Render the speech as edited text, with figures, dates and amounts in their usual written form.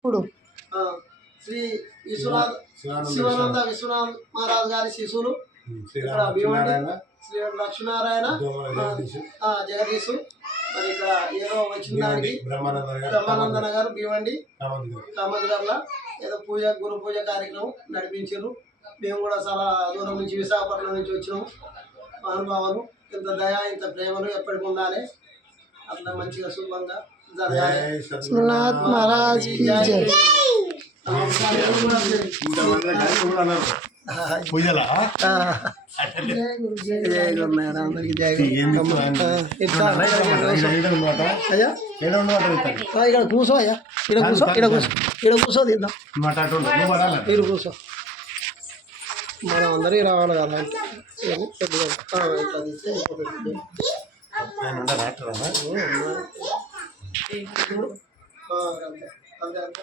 ఇప్పుడు శ్రీ విశ్వనాథ్ శివానంద విశ్వనాథ్ మహారాజ్ గారి శిశువులు ఇక్కడ భీమండి శ్రీ లక్ష్మీనారాయణ జగదీశు. మరి ఇక్కడ ఏదో వచ్చిన దానికి బ్రహ్మానందన గారు భీమండి కామత్ గారుల ఏదో పూజ గురు పూజ కార్యక్రమం నడిపించారు. మేము కూడా చాలా దూరం నుంచి విశాఖపట్నం నుంచి వచ్చినాము. మహానుభావులు ఇంత దయ ఇంత ప్రేమలు ఎప్పటికి ఉండాలి, అట్లా మంచిగా శుభంగా జరగాలి. ఇక్కడ కూర్చో అయ్యా, ఇక్కడ కూర్చో, ఇక్కడ కూర్చో, ఇక్కడ కూర్చో తిందాం, మీరు కూర్చో. మనం అందరికీ రావాలి కదా కొద్దిగా ఇట్లా తీస్తే అంతే అంతే.